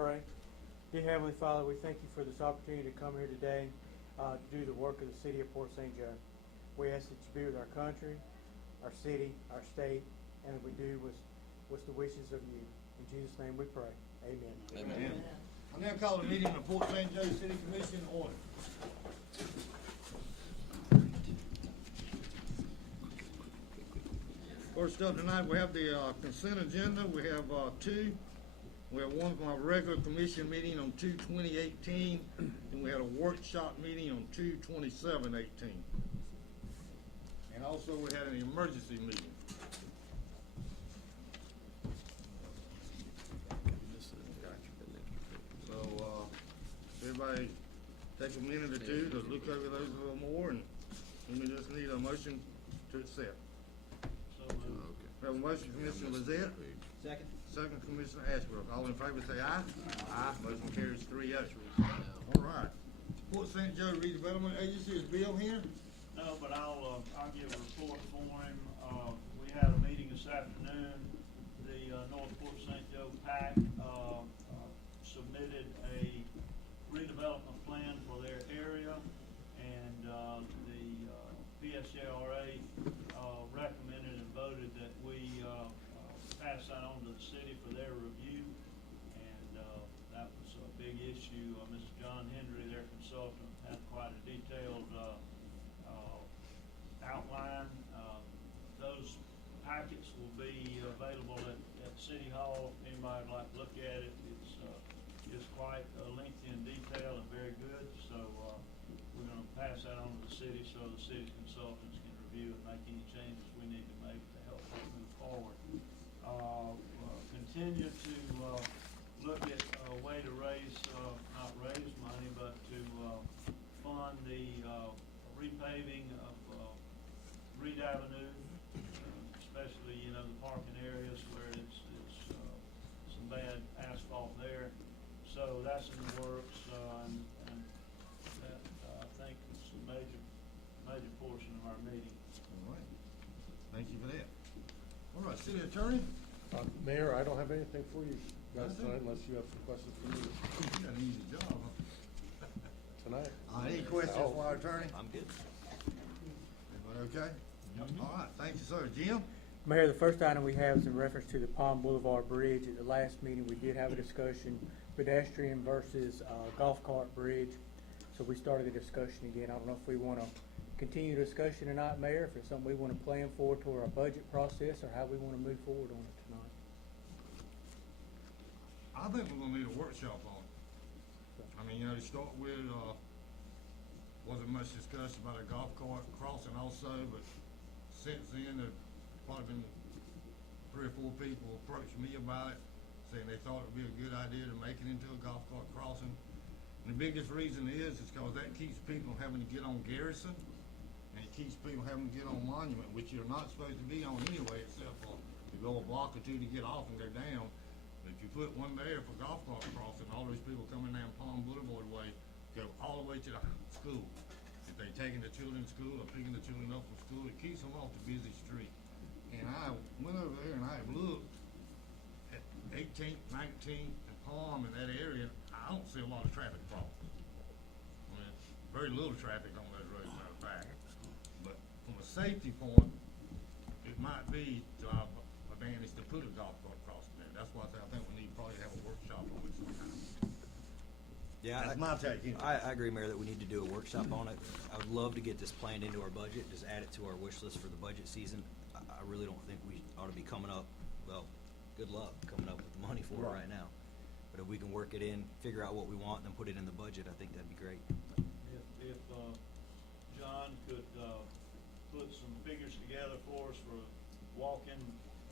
pray. Dear Heavenly Father, we thank you for this opportunity to come here today to do the work of the city of Port St. Joe. We ask that you be with our country, our city, our state, and that we do what's the wishes of you. In Jesus' name we pray. Amen. Amen. I now call the meeting of the Port St. Joe City Commission order. First up tonight, we have the consent agenda. We have two. We have one from our regular commission meeting on 2/20/18, and we had a workshop meeting on 2/27/18. And also we had an emergency meeting. So, everybody take a minute or two to look over those a little more, and we just need a motion to accept. We have a motion, Commissioner Lizette. Second. Second, Commissioner Ashbrook. All in favor say aye. Aye. Motion carries 3-0. All right. Port St. Joe Redevelopment Agency, is Bill here? No, but I'll give a report for him. We had a meeting this afternoon. The North Port St. Joe PAC submitted a redevelopment plan for their area, and the PSJRA recommended and voted that we pass that on to the city for their review, and that was a big issue. Mr. John Hendry, their consultant, had quite a detailed outline. Those packets will be available at City Hall. Anybody would like to look at it? It's quite lengthy and detailed and very good. So we're going to pass that on to the city so the city's consultants can review and make any changes we need to make to help us move forward. Continue to look at a way to raise, not raise money, but to fund the repaving of Reed Avenue, especially, the parking areas where it's some bad asphalt there. So that's in the works, and that, I think is a major portion of our meeting. All right. Thank you for that. All right, City Attorney? Mayor, I don't have anything for you guys Nothing? tonight unless you have some questions for me You got an easy job, huh? tonight. Any questions for our attorney? I'm good. Everybody okay? All right, thank you, sir. Jim? Mayor, the first item we have is in reference to the Palm Boulevard Bridge. At the last meeting, we did have a discussion, pedestrian versus golf cart bridge. So we started the discussion again. I don't know if we want to continue the discussion or not, Mayor, if it's something we want to plan for toward our budget process, or how we want to move forward on it tonight. I think we're gonna need a workshop on it. I mean, to start with, wasn't much discussion about a golf cart crossing also, but since then, there's probably been 3 or 4 people approached me about it, saying they thought it'd be a good idea to make it into a golf cart crossing. And the biggest reason is because that keeps people having to get on Garrison, and it keeps people having to get on Monument, which you're not supposed to be on anyway, except for to go a block or 2 to get off and go down. But if you put one there for golf cart crossing, all those people coming down Palm Boulevard way go all the way to the school. If they taking the children to school or picking the children up from school, it keeps them off the busy street. And I went over there and I looked at 18th, 19th, and Palm in that area. I don't see a lot of traffic problems. I mean, very little traffic on those roads, matter of fact. But from a safety point, it might be to our advantage to put a golf cart crossing there. That's why I think we need to probably have a workshop on it sometime. Yeah, That's my take, you know. I agree, Mayor, that we need to do a workshop on it. I would love to get this planned into our budget, just add it to our wish list for the budget season. I really don't think we ought to be coming up, well, good luck coming up with the money for it right now. But if we can work it in, figure out what we want, and then put it in the budget, I think that'd be great. If John could put some figures together for us for walking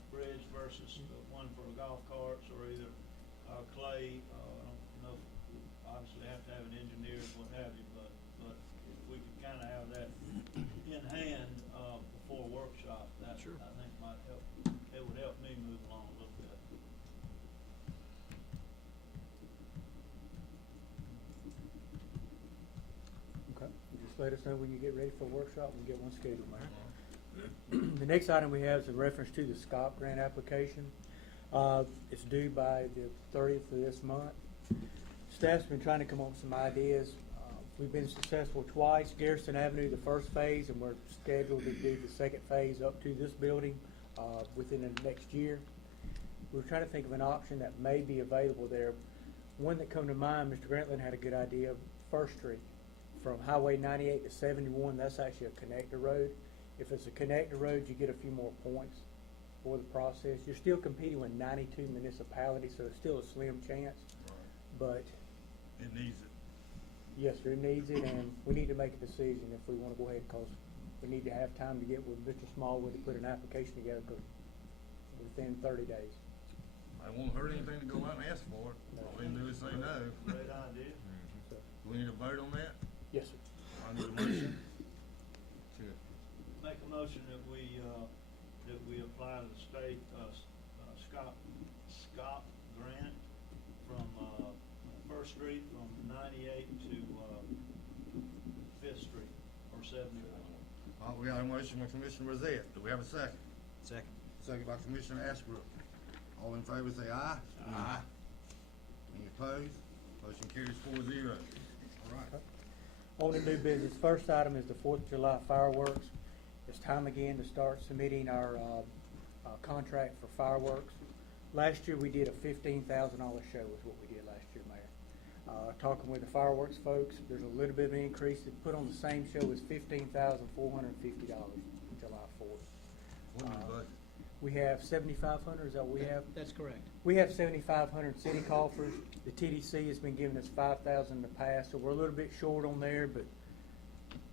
bridge versus one for golf carts, or either clay, I don't know, obviously have to have an engineer and what have you, but if we could kind of have that in hand before a workshop, that Sure. I think might help. It would help me move along a little bit. Okay. Just let us know when you get ready for a workshop and get one scheduled, Mayor. The next item we have is in reference to the SCOP grant application. It's due by the 30th of this month. Staff's been trying to come up with some ideas. We've been successful twice, Garrison Avenue, the first phase, and we're scheduled to do the second phase up to this building within the next year. We're trying to think of an option that may be available there. One that come to mind, Mr. Grantland had a good idea, First Street. From Highway 98 to 71, that's actually a connector road. If it's a connector road, you get a few more points for the process. You're still competing with 92 municipalities, so it's still a slim chance. But It needs it. yes, sir, it needs it, and we need to make a decision if we want to go ahead, because we need to have time to get with Mr. Smallwood to put an application together within 30 days. I won't hurt anything to go out and ask for it. All they can do is say no. Great idea. So, Do we need a vote on that? yes, sir. I need a motion to, Make a motion that we apply to the state, Scott grant from, First Street from 98 to, Fifth Street, or 71. we got a motion by Commissioner Rosette. Do we have a second? Second. Second by Commissioner Ashbrook. All in favor say aye. Aye. Any opposed? Motion carries 4-0. All right. On the new business, first item is the 4th of July fireworks. It's time again to start submitting our contract for fireworks. Last year, we did a $15,000 show is what we did last year, Mayor. Talking with the fireworks folks, there's a little bit of an increase. To put on the same show is $15,450 July 4th. What is the budget? We have 7,500, is that what we have? That's correct. We have 7,500 city coffers. The TDC has been giving us 5,000 in the past, so we're a little bit short on there, but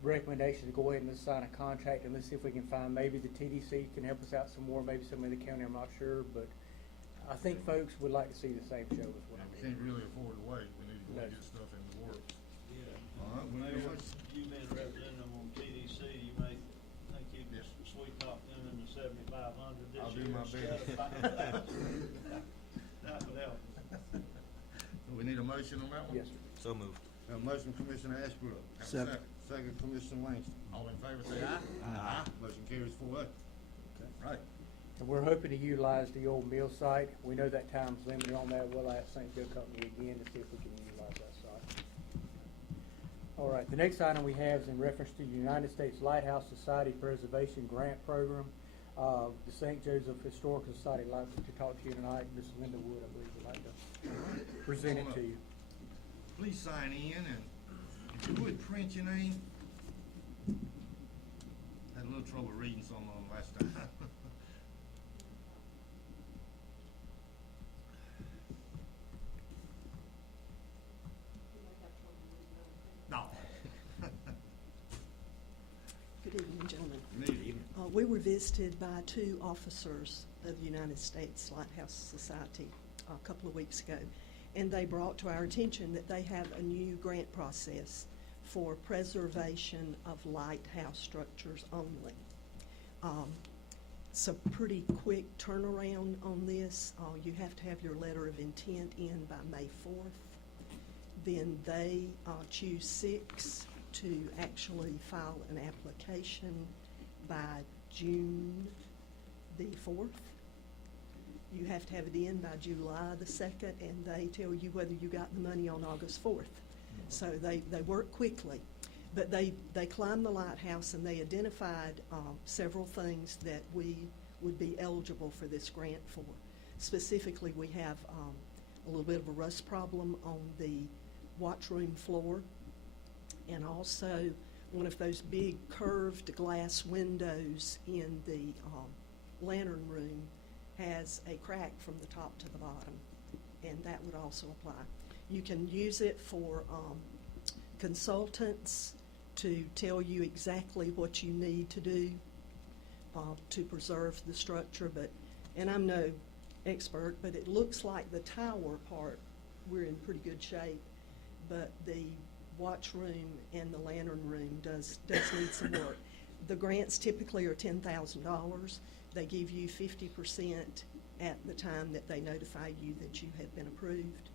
recommendation to go ahead and let's sign a contract and let's see if we can find, maybe the TDC can help us out some more, maybe some of the county, I'm not sure, but I think folks would like to see the same show as what Yeah, I we did. can't really afford to wait. We need to go and get stuff in the works. Yeah. All right, we need a Mayor, motion. you being representative on TDC, you may think you Yes. can sweet talk them into 7,500 this I'll do year my instead best. of 5,000. That would help. Do we need a motion on that one? Yes, sir. So moved. Have a motion, Commissioner Ashbrook. Have a Second. Second, Commissioner Langston. All in favor say aye. Aye. Motion carries 4-0. Right. And we're hoping to utilize the old mill site. We know that time's limited on that. We'll ask St. Joe Company again to see if we can utilize that site. All right, the next item we have is in reference to the United States Lighthouse Society Preservation Grant Program. The St. Joseph Historical Society would like to talk to you tonight. Ms. Linda Wood, I believe, would like to present it to you. Please sign in, and if you would print your name. Had a little trouble reading some of them last time. No. Good evening, gentlemen. Good evening. We were visited by two officers of the United States Lighthouse Society a couple of weeks ago, and they brought to our attention that they have a new grant process for preservation of lighthouse structures only. It's a pretty quick turnaround on this. You have to have your letter of intent in by May 4th. Then they choose 6 to actually file an application by June the 4th. You have to have it in by July the 2nd, and they tell you whether you got the money on August 4th. So they work quickly. But they climbed the lighthouse, and they identified several things that we would be eligible for this grant for. Specifically, we have a little bit of a rust problem on the watchroom floor, and also one of those big curved glass windows in the lantern room has a crack from the top to the bottom, and that would also apply. You can use it for consultants to tell you exactly what you need to do to preserve the structure, and I'm no expert, but it looks like the tower part, we're in pretty good shape, but the watchroom and the lantern room does need some work. The grants typically are $10,000. They give you 50% at the time that they notify you that you have been approved.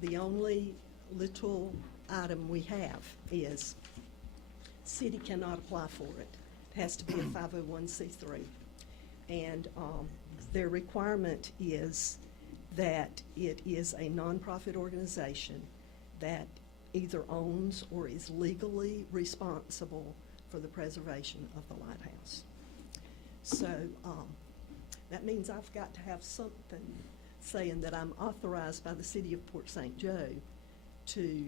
The only little item we have is city cannot apply for it. It has to be a 501c3. And their requirement is that it is a nonprofit organization that either owns or is legally responsible for the preservation of the lighthouse. So, that means I've got to have something saying that I'm authorized by the city of Port St. Joe to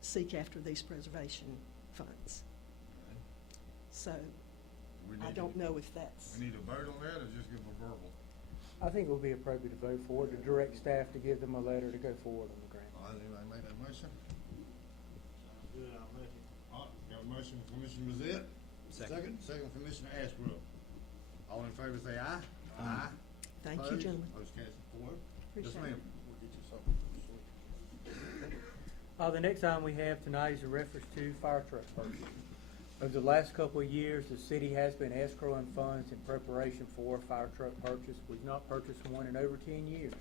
seek after these preservation funds. So, We I need don't to- know if that's, We need to vote on that or just give a verbal? I think it would be appropriate to vote for it, to direct staff to give them a letter to go forward on the grant. All right, anybody make that motion? Sounds good, I'll make it. All right, got a motion from Commissioner Mazet. Second. Second, Commissioner Ashbrook. All in favor say aye. Aye. thank you, Opposed? gentlemen. Motion carries 4. Yes, Appreciate ma'am. it. We'll get you something. The next item we have tonight is a reference to fire truck purchase. Over the last couple of years, the city has been escrowing funds in preparation for fire truck purchase. We've not purchased one in over 10 years.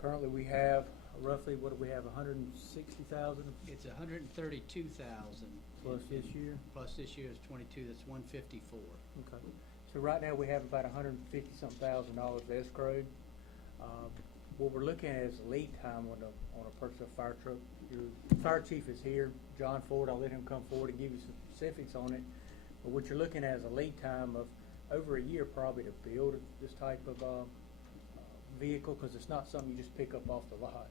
Currently, we have roughly, what do we have, 160,000 It's 132,000. plus this year? Plus this year is 22, that's 154. Okay. So right now, we have about $150-something thousand escrowed. What we're looking at is lead time on a purchase of fire truck. Your fire chief is here, John Ford. I'll let him come forward and give you some specifics on it. But what you're looking at is a lead time of over a year probably to build this type of vehicle, because it's not something you just pick up off the lot.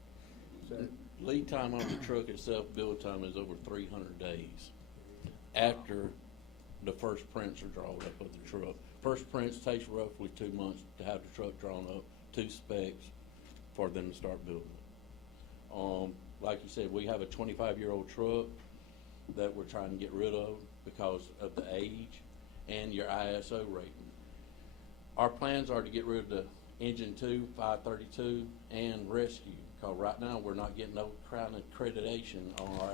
So, Lead time on the truck itself, build time is over 300 days after the first prints are drawn up of the truck. First prints takes roughly 2 months to have the truck drawn up, 2 specs for them to start building it. Like you said, we have a 25-year-old truck that we're trying to get rid of because of the age and your ISO rating. Our plans are to get rid of the engine 2, 532, and rescue, because right now we're not getting no kind of accreditation on our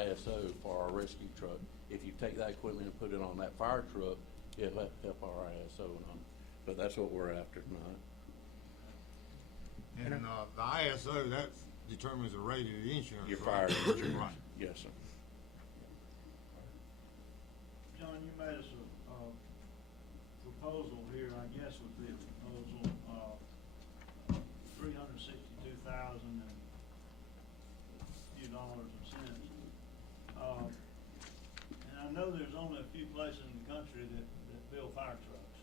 ISO for our rescue truck. If you take that equipment and put it on that fire truck, it'll help our ISO on it. But that's what we're after tonight. And, the ISO, that determines the rate of the insurance. Your right? fire insurance. Right. Yes, sir. John, you made us a proposal here, I guess would be a proposal, $362,000 and a few dollars and cents. And I know there's only a few places in the country that build fire trucks,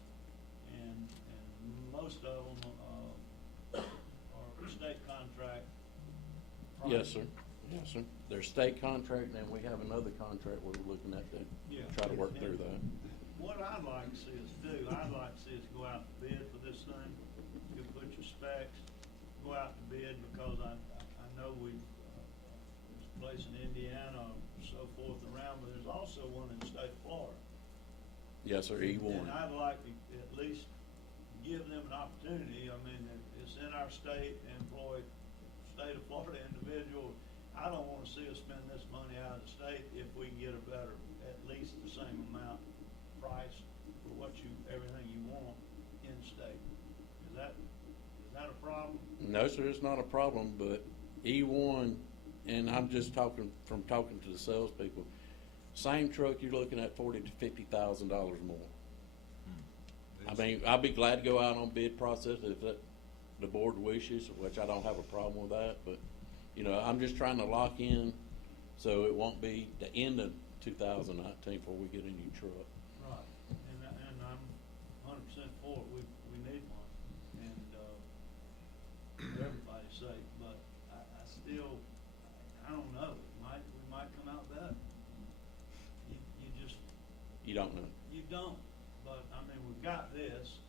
and most of them, are state contract. Yes, sir. Yes, sir. There's state contract, and then we have another contract we're looking at to Yeah. try to work through that. What I'd like to see us do, I'd like to see us go out to bid for this thing. You put your specs, go out to bid, because I know there's a place in Indiana, so forth and around, but there's also one in the state of Florida. Yes, sir, E1. And I'd like to at least give them an opportunity. I mean, it's in our state, employ state of Florida individual. I don't wanna see us spend this money out of the state if we can get a better, at least the same amount price for everything you want in state. Is that a problem? No, sir, it's not a problem, but E1, and I'm just talking to the salespeople, same truck, you're looking at $40,000 to $50,000 more. I mean, I'd be glad to go out on bid process if the board wishes, which I don't have a problem with that, but, you know, I'm just trying to lock in so it won't be the end of 2019 before we get a new truck. Right. And I'm 100% for it. We need one, and, for everybody's sake, but I still, I don't know. We might come out better. You don't know. You don't, but, I mean, we've got this.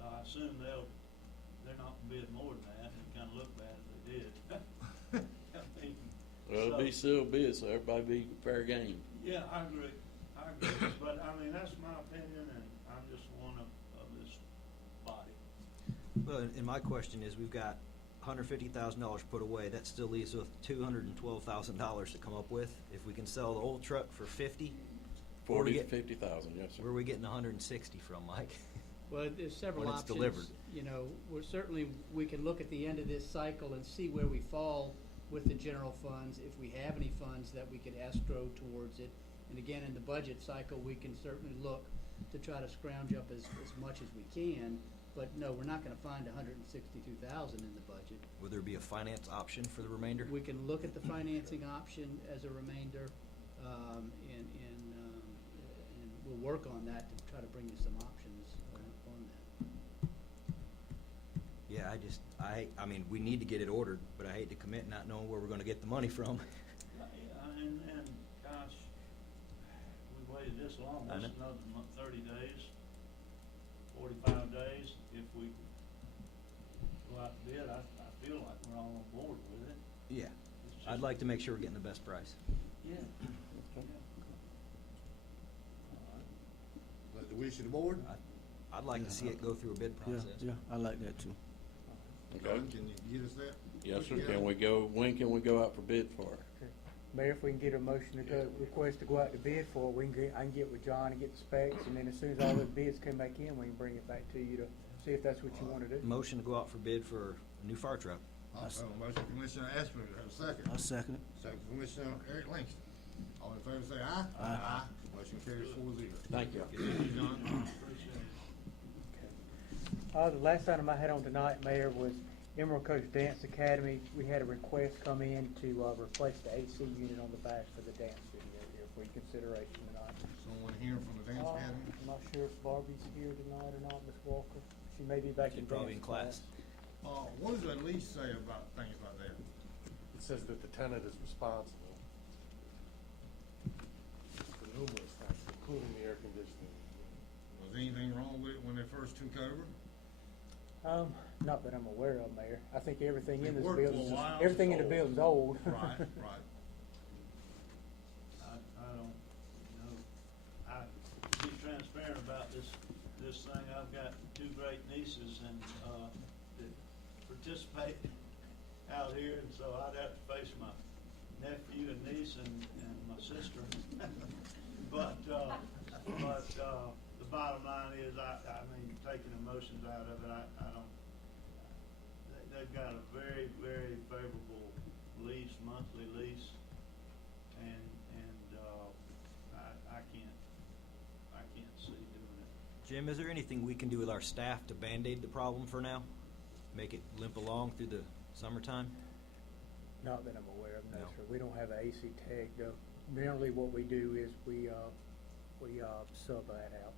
I assume they're not gonna bid more than that. It kinda looked bad if they did. I mean, Well, it'll be so- sealed bid, so everybody be fair game. Yeah, I agree. But, I mean, that's my opinion, and I'm just one of this body. Well, and my question is, we've got $150,000 put away. That still leaves with $212,000 to come up with. If we can sell the old truck for 50, where we 40 to get- 50,000, yes, sir. where are we getting 160 from, Mike? Well, there's several When it's options. delivered. You know, we can look at the end of this cycle and see where we fall with the general funds, if we have any funds that we could escrow towards it. And again, in the budget cycle, we can certainly look to try to scrounge up as much as we can. But no, we're not gonna find $162,000 in the budget. Would there be a finance option for the remainder? We can look at the financing option as a remainder, and we'll work on that to try to bring you some options on that. Yeah, I mean, we need to get it ordered, but I hate to commit not knowing where we're gonna get the money from. And gosh, we waited this long, I what's know. another month, 30 days, 45 days? If we go out to bid, I feel like we're all on board with it. Yeah, It's I'd just- like to make sure we're getting the best price. Yeah. Let the wish of the board. I'd like to see it go through a bid process. I like that too. Okay. John, can you get us that? Yes, sir. Yeah. Can we go, when can we go out for bid for it? Okay. Mayor, if we can get a motion to go, request to go out to bid for it, I can get with John and get the specs, and then as soon as all the bids come back in, we can bring it back to you to see if that's what you wanna do. Motion to go out for bid for a new fire truck. I'll have a motion, Commissioner Ashby, have a second. I second it. Second, Commissioner Eric Langston. All in favor say aye. Aye. Motion carries 4-0. Thank you. Thank you, John. Appreciate it. The last item I had on tonight, Mayor, was Emerald Coast Dance Academy. We had a request come in to, replace the AC unit on the back for the dance studio here for your consideration tonight. Someone here from the Dance Academy? I'm not sure if Barbie's here tonight or not, Ms. Walker. She may be back in She's probably in dance class. What does that lease say about things like that? It says that the tenant is responsible for numerous things, including the air conditioning. Was anything wrong with it when they first took over? Not that I'm aware of, Mayor. I think everything in It this worked for a building, while, everything in it's the old. building's old. Right, right. I don't know. To be transparent about this thing, I've got two great nieces and, that participate out here, and so I'd have to face my nephew and niece and my sister. But the bottom line is, I mean, taking emotions out of it, I don't, they've got a very, very favorable lease, monthly lease, and, I can't see doing it. Jim, is there anything we can do with our staff to Band-Aid the problem for now? Make it limp along through the summertime? Not that I'm aware of, no, No. sir. We don't have an AC tech, though. Generally, what we do is we sub that out.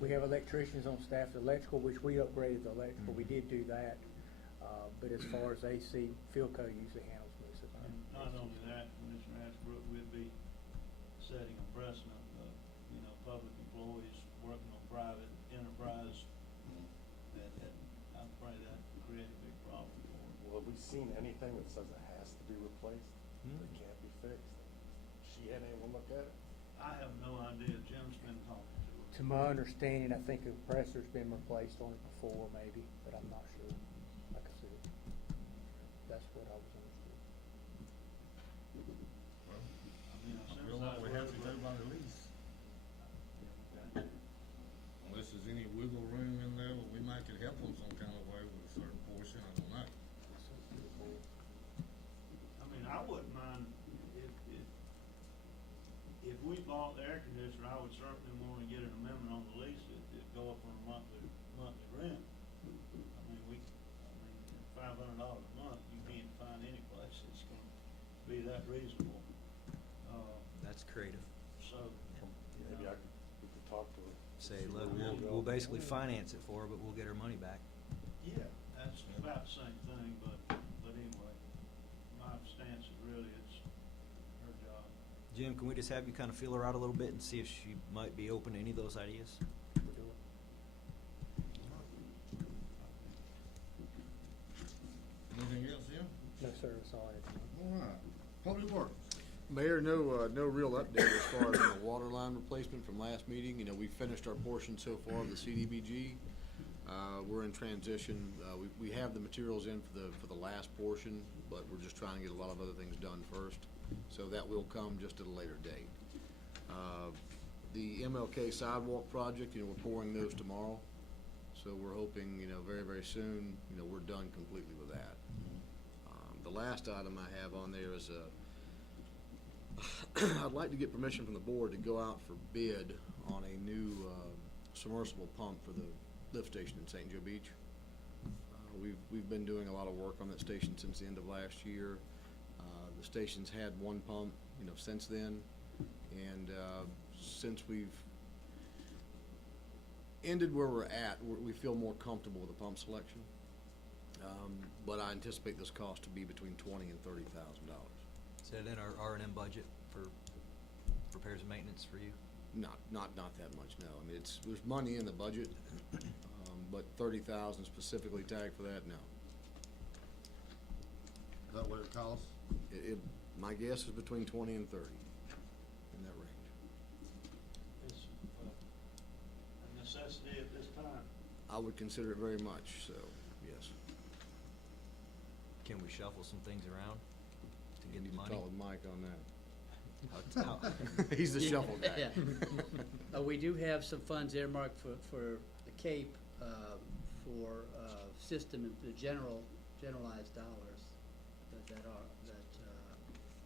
We have electricians on staff, the electrical, which we upgraded the electrical, we did do that. But as far as AC, Philco usually handles most of And that. not only that, Commissioner Ashbrook, we'd be setting a precedent of, public employees working on private enterprise, that I'm afraid that could create a big problem for them. Well, have we seen anything that says it has to be replaced? That can't be fixed? She had anyone look at it? I have no idea, Jim's been talking to her. To my understanding, I think the compressor's been replaced on it before, maybe, but I'm not sure. Like I said, that's what I was understood. Well, I mean, I I feel like we have to go by the lease. Okay. Unless there's any wiggle room in there, where we might could help them some kind of way with a certain portion, I don't know. I mean, I wouldn't mind if we bought the air conditioner, I would certainly wanna get an amendment on the lease that go up on a monthly rent. $500 a month, you can't find any place that's gonna be that reasonable. That's creative. So, Maybe we could talk to her. Say, look, we'll basically finance it for her, but we'll get our money back. yeah, that's about the same thing, but anyway, my stance is really, it's her job. Jim, can we just have you kind of feel her out a little bit and see if she might be open to any of those ideas? We'll do it. Anything else, Jim? No service on it. All right. Public Works. Mayor, no real update as far as the water line replacement from last meeting. You know, we finished our portion so far of the CDBG. We're in transition. We have the materials in for the last portion, but we're just trying to get a lot of other things done first. So that will come just at a later date. The MLK sidewalk project, we're pouring those tomorrow. So we're hoping, very, very soon, we're done completely with that. The last item I have on there is I'd like to get permission from the board to go out for bid on a new submersible pump for the lift station in St. Joe Beach. We've been doing a lot of work on that station since the end of last year. The station's had one pump, since then, and since we've ended where we're at, we feel more comfortable with the pump selection. But I anticipate this cost to be between $20,000 and $30,000. Is that in our R&M budget for repairs and maintenance for you? Not that much, no. I mean, there's money in the budget, but 30,000 specifically tagged for that, no. Is that what it costs? My guess is between 20 and 30, in that range. It's a necessity at this time. I would consider it very much, so, yes. Can we shuffle some things around to get You the need to money? talk with Mike on that. How- He's the shuffle guy. Yeah. We do have some funds earmarked for the Cape, for system, and the generalized dollars that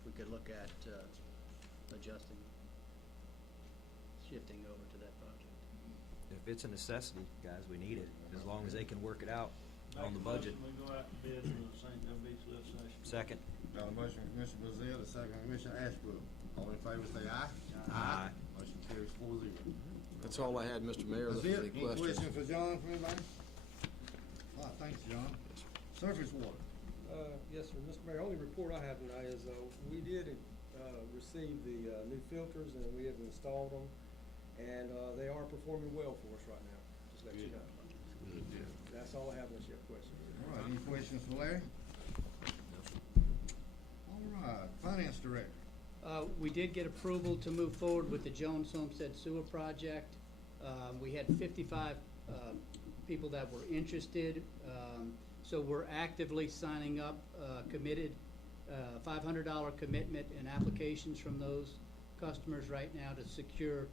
we could look at adjusting, shifting over to that project. If it's a necessity, guys, we need it, as long as they can work it out on the Make a budget. motion, we go out to bid for the St. Joe Beach lift station. Second. Got a motion from Commissioner Brazil, a second from Commissioner Ashbrook. All in favor say aye. Aye. Motion carries 4-0. That's all I had, Mr. Mayor. That's If it? there's Any questions for John from anybody? All right, thanks, John. Surface water. Yes, sir. Mr. Mayor, only report I have tonight is, we did, receive the, new filters and we have installed them. And, they are performing well for us right now, just let you know. That's all I have unless you have questions. All right, any questions for Larry? All right, Finance Director. We did get approval to move forward with the Jones Homestead Sewer Project. We had 55 people that were interested, so we're actively signing up committed, $500 commitment and applications from those customers right now to secure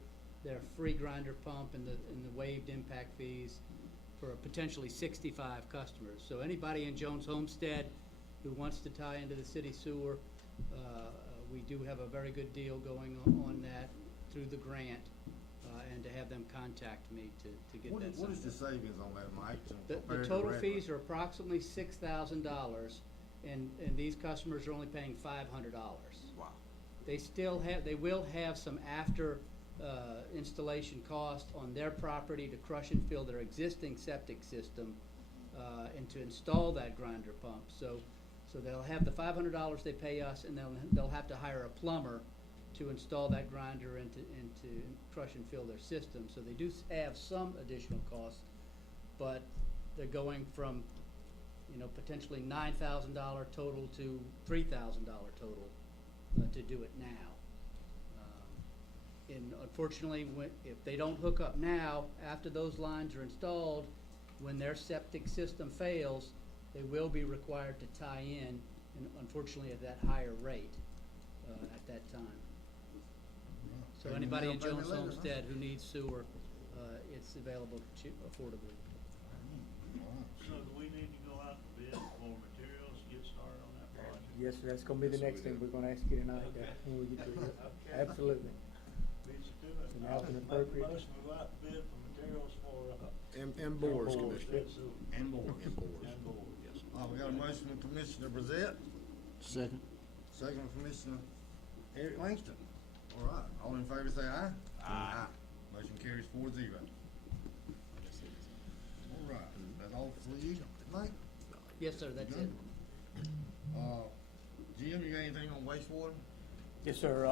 their free grinder pump and the waived impact fees for potentially 65 customers. So anybody in Jones Homestead who wants to tie into the city sewer, we do have a very good deal going on that through the grant, and to have them contact me to get that What is the signed up. savings on that, Mike? The compared to total regular? fees are approximately $6,000, and these customers are only paying $500. Wow. They will have some after installation cost on their property to crush and fill their existing septic system, and to install that grinder pump. So they'll have the $500 they pay us, and they'll have to hire a plumber to install that grinder and to crush and fill their system. So they do have some additional costs, but they're going from, potentially $9,000 total to $3,000 total to do it now. And unfortunately, if they don't hook up now, after those lines are installed, when their septic system fails, they will be required to tie in, and unfortunately at that higher rate at that time. So Pay me anybody now, in pay me Jones later, huh? Homestead who needs sewer, it's available affordably. All right. So do we need to go out to bid for materials, to get started on that project? Yes, sir, that's gonna be the Yes, next we thing do. we're gonna ask you tonight, Okay. when we get to it. Okay. Absolutely. Beats you to it. And now's an Make a appropriate- motion, we go out to bid for materials for, And boards, boards. Commissioner. Homestead sewer. And boards. And boards. And board. Yes. All right, we got a motion from Commissioner Brazil, Second. second from Commissioner Eric Langston. All right, all in favor say aye. Aye. Motion carries 4-0. All right, that's all for you, Mike? Yes, sir, that's it. Jim, you got anything on wastewater? Yes, sir.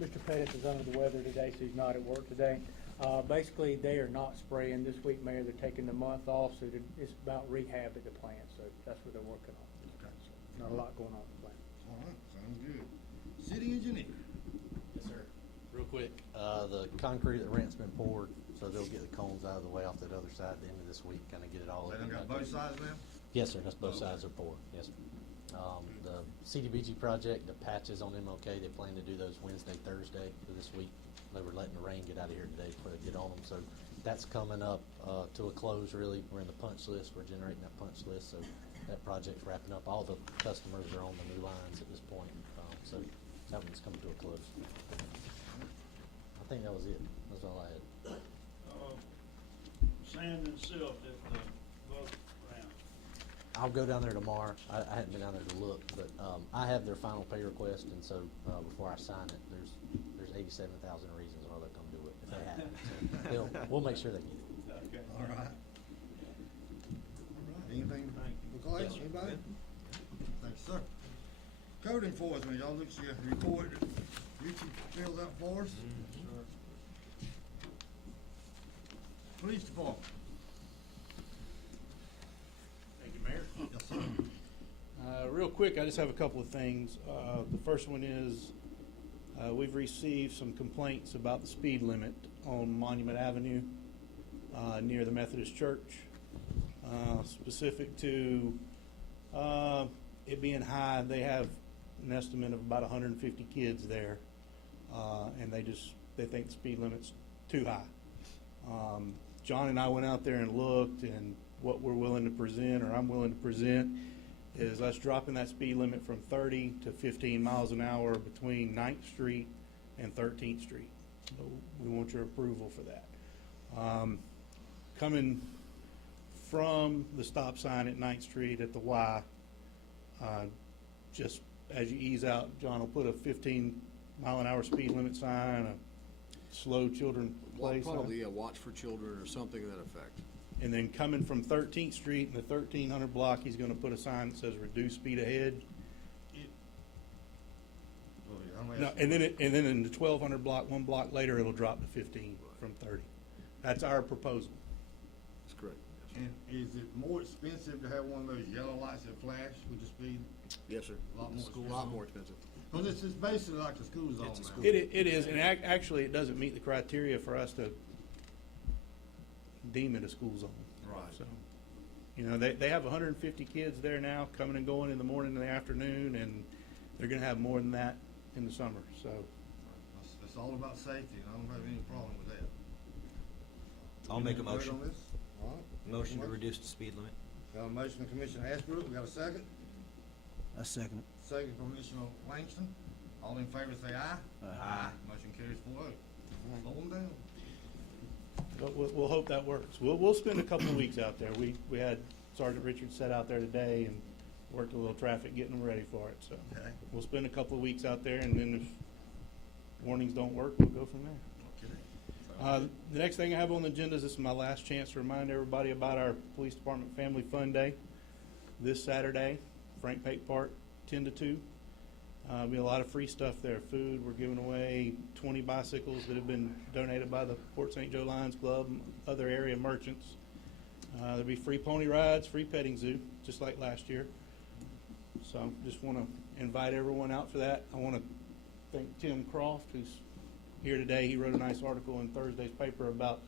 Mr. Pettis is under the weather today, so he's not at work today. Basically, they are not spraying this week, Mayor. They're taking the month off, so it's about rehab at the plant, so that's what they're working on. Okay. Not a lot going on at the plant. All right, sounds good. City engineer. Yes, sir. Real quick, the concrete at the rent's been poured, so they'll get the cones out of the way off that other side at the end of this week, kinda get it all. They done got both sides now? Yes, sir, that's both Okay. sides are poured, yes, sir. The CDBG project, the patches on MLK, they plan to do those Wednesday, Thursday of this week. They were letting the rain get out of here today before they get on them, so that's coming up, to a close, really. We're in the punch list, we're generating that punch list, so that project's wrapping up. All the customers are on the new lines at this point, so that one's coming to a close. I think that was it, that's all I had. St. sand and silt at both rounds? I'll go down there tomorrow. I hadn't been down there to look, but, I have their final pay request, and so, before I sign it, there's 87,000 reasons why they'll come do it if they haven't. So we'll make sure they get it. Okay. All right. Anything for Clay, anybody? Thanks, sir. Code enforcement, y'all look at your report that Richard fills out for us. Police department. Thank you, Mayor. Yes, sir. Real quick, I just have a couple of things. The first one is, we've received some complaints about the speed limit on Monument Avenue, near the Methodist Church. Specific to, it being high, they have an estimate of about 150 kids there. And they think the speed limit's too high. John and I went out there and looked, and what we're willing to present, or I'm willing to present, is us dropping that speed limit from 30 to 15 miles an hour between 9th Street and 13th Street. So we want your approval for that. Coming from the stop sign at 9th Street at the Y, just as you ease out, John will put a 15-mile-an-hour speed limit sign, a slow children play sign. Probably, yeah, watch for children or something to that effect. And then coming from 13th Street in the 1300 block, he's gonna put a sign that says reduce speed ahead. No, and then in the 1200 block, one block later, it'll drop to 15 from 30. That's our proposal. That's correct. And is it more expensive to have one of those yellow lights that flash with the speed? Yes, sir. A lot more A lot more expensive. Cause it's basically like the school zone It's a now. school. It is, and actually, it doesn't meet the criteria for us to deem it a school zone. Right. So, you know, they have 150 kids there now, coming and going in the morning and the afternoon, and they're gonna have more than that in the summer, so. It's all about safety, and I don't have any problem with that. I'll make a Vote motion. on this? All right. Motion to reduce the speed limit. Got a motion from Commissioner Ashbrook, we got a second? I second it. Second from Commissioner Langston. All in favor say aye. Aye. Motion carries 4-0. Slow them down. But we'll hope that works. We'll spend a couple of weeks out there. We had Sergeant Richards set out there today and worked a little traffic getting them ready for it, so. Okay. We'll spend a couple of weeks out there, and then if warnings don't work, we'll go from there. Okay. The next thing I have on the agenda is this is my last chance to remind everybody about our Police Department Family Fun Day this Saturday, Frank Pate Park, 10 to 2. Be a lot of free stuff there. Food. We're giving away 20 bicycles that have been donated by the Port St. Joe Lions Club and other area merchants. There'll be free pony rides, free petting zoo, just like last year. So just want to invite everyone out for that. I want to thank Tim Croft, who's here today. He wrote a nice article in Thursday's paper about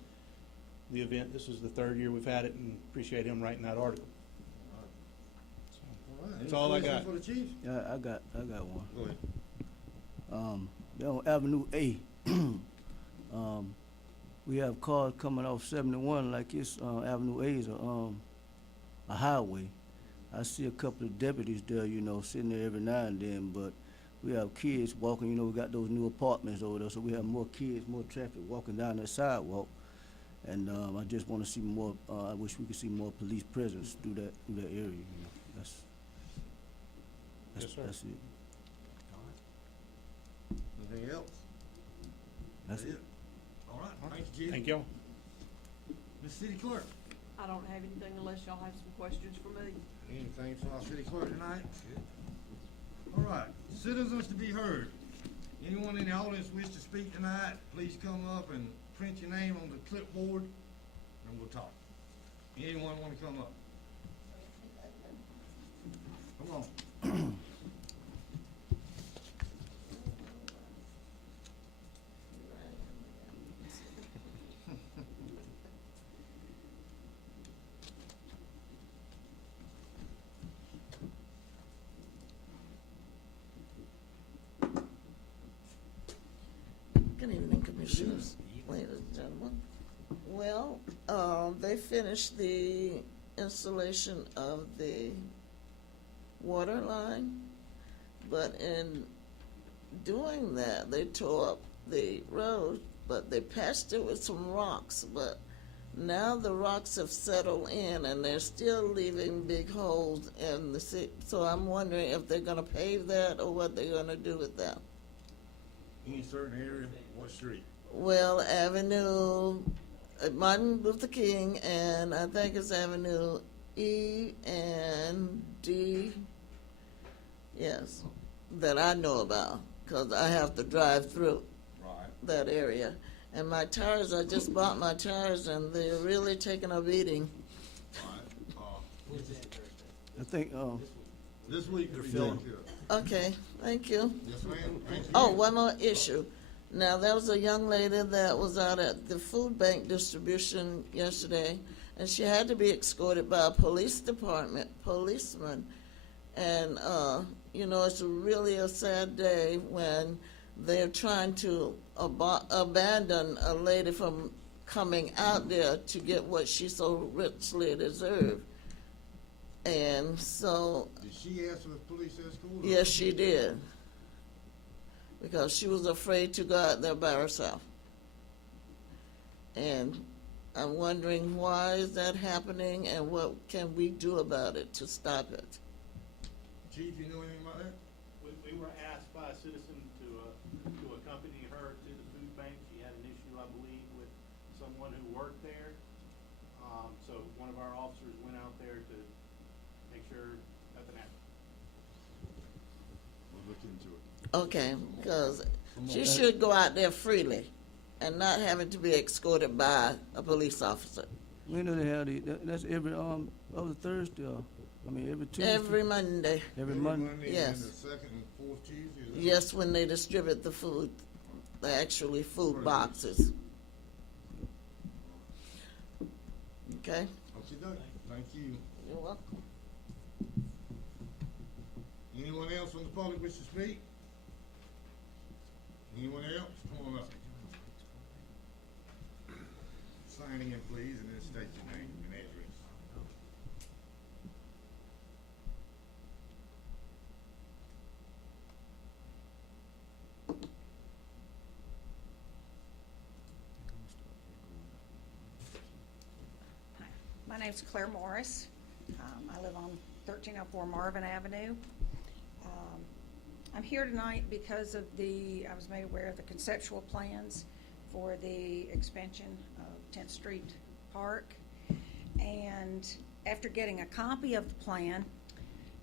the event. This is the third year we've had it, and appreciate him writing that article. So, All right. That's Any all I questions got. for the chief? Yeah, I got one. Go ahead. On Avenue A, we have cars coming off 71 like it's, Avenue A is a highway. I see a couple of deputies there, you know, sitting there every now and then, but we have kids walking, you know, we got those new apartments over there, so we have more kids, more traffic walking down that sidewalk. And, I just wanna see more, I wish we could see more police presence through that area, you know, Yes, sir. that's it. Anything else? That's it. All right. Thanks, chief. Thank y'all. Miss City Clerk. I don't have anything unless y'all have some questions for me. Anything from our city clerk tonight? All right, citizens to be heard. Anyone in the audience wish to speak tonight, please come up and print your name on the clipboard, and we'll talk. Anyone want to come up? Come on. Good evening, Commissioners, ladies and gentlemen. Well, they finished the installation of the water line, but in doing that, they tore up the road, but they patched it with some rocks, but Now the rocks have settled in and they're still leaving big holes in the so I'm wondering if they're gonna pave that or what they're gonna do with that. Any certain area, what street? Well, Avenue, Martin Luther King, and I think it's Avenue E and D, yes, that I know about, because I have to drive through Right. that area. And my tires, I just bought my tires, and they're really taking a beating. Right. I think, This week will be filling. taken care of. Okay, thank you. Yes, ma'am. Thank you. Oh, one more issue. Now, there was a young lady that was out at the food bank distribution yesterday, and she had to be escorted by a policeman. And, you know, it's really a sad day when they're trying to abandon a lady from coming out there to get what she so richly deserved. And so, Did she ask for the police escort? or- yes, she did. Because she was afraid to go out there by herself. And I'm wondering why is that happening and what can we do about it to stop it? Chief, you know anything about that? We were asked by a citizen to accompany her to the food bank. She had an issue, I believe, with someone who worked there. So one of our officers went out there to make sure nothing happened. We'll look into it. Okay, because she should go out there freely and not having to be escorted by a police officer. we know they have that's every, other Thursday, every Tuesday? Every Monday. Every Monday? Yes. And the second and fourth Tuesday? is that- Yes, when they distribute the food, the actually food boxes. Okay? Okay, thank you. You're welcome. Anyone else from the public wish to speak? Anyone else? Come on up. Sign in, please, and then state your name and address. My name's Claire Morris. I live on 1304 Marvin Avenue. I'm here tonight because of I was made aware of the conceptual plans for the expansion of 10th Street Park. And after getting a copy of the plan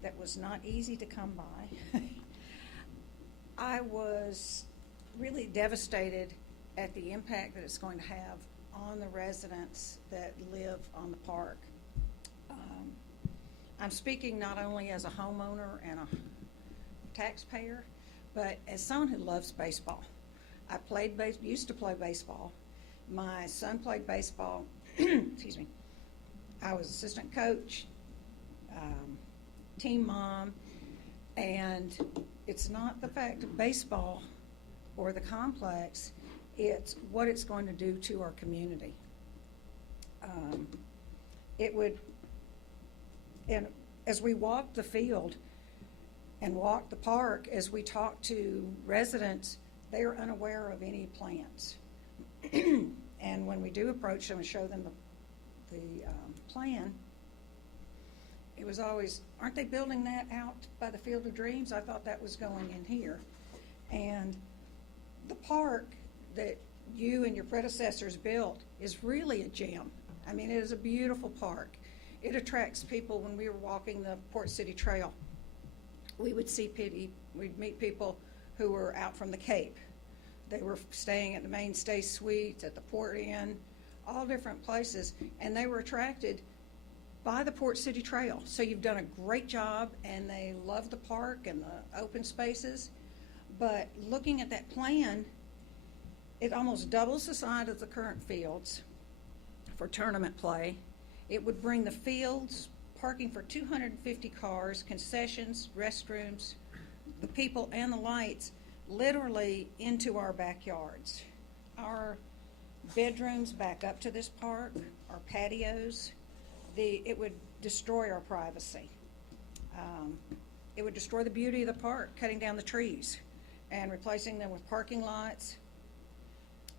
that was not easy to come by, I was really devastated at the impact that it's going to have on the residents that live on the park. I'm speaking not only as a homeowner and a taxpayer, but as someone who loves baseball. I used to play baseball. My son played baseball. Excuse me. I was assistant coach, team mom, and it's not the fact of baseball or the complex, it's what it's going to do to our community. And as we walk the field and walk the park, as we talk to residents, they are unaware of any plans. And when we do approach them and show them the plan, it was always, aren't they building that out by the Field of Dreams? I thought that was going in here. And the park that you and your predecessors built is really a gem. I mean, it is a beautiful park. It attracts people. When we were walking the Port City Trail, we'd meet people who were out from the Cape. They were staying at the Mainstay Suites, at the Port Inn, all different places, and they were attracted by the Port City Trail. So you've done a great job, and they love the park and the open spaces. But looking at that plan, it almost doubles the size of the current fields for tournament play. It would bring the fields, parking for 250 cars, concessions, restrooms, the people and the lights literally into our backyards. Our bedrooms back up to this park, our patios, it would destroy our privacy. It would destroy the beauty of the park, cutting down the trees and replacing them with parking lots.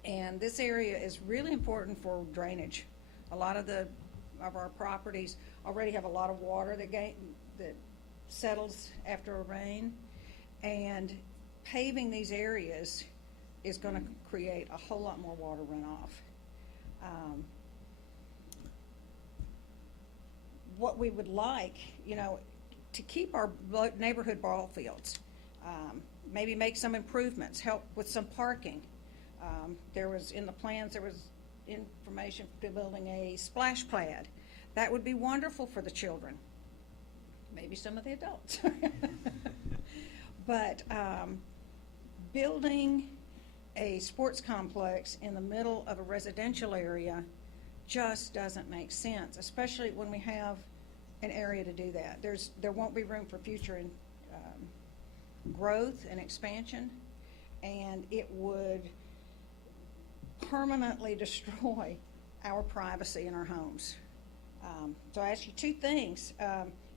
And this area is really important for drainage A lot of our properties already have a lot of water that settles after a rain. And paving these areas is gonna create a whole lot more water runoff. What we would like, to keep our neighborhood ball fields, maybe make some improvements, help with some parking. There was, in the plans, there was information to building a splash pad. That would be wonderful for the children, maybe some of the adults. But building a sports complex in the middle of a residential area just doesn't make sense, especially when we have an area to do that. There won't be room for future growth and expansion, and it would permanently destroy our privacy in our homes. So I ask you two things.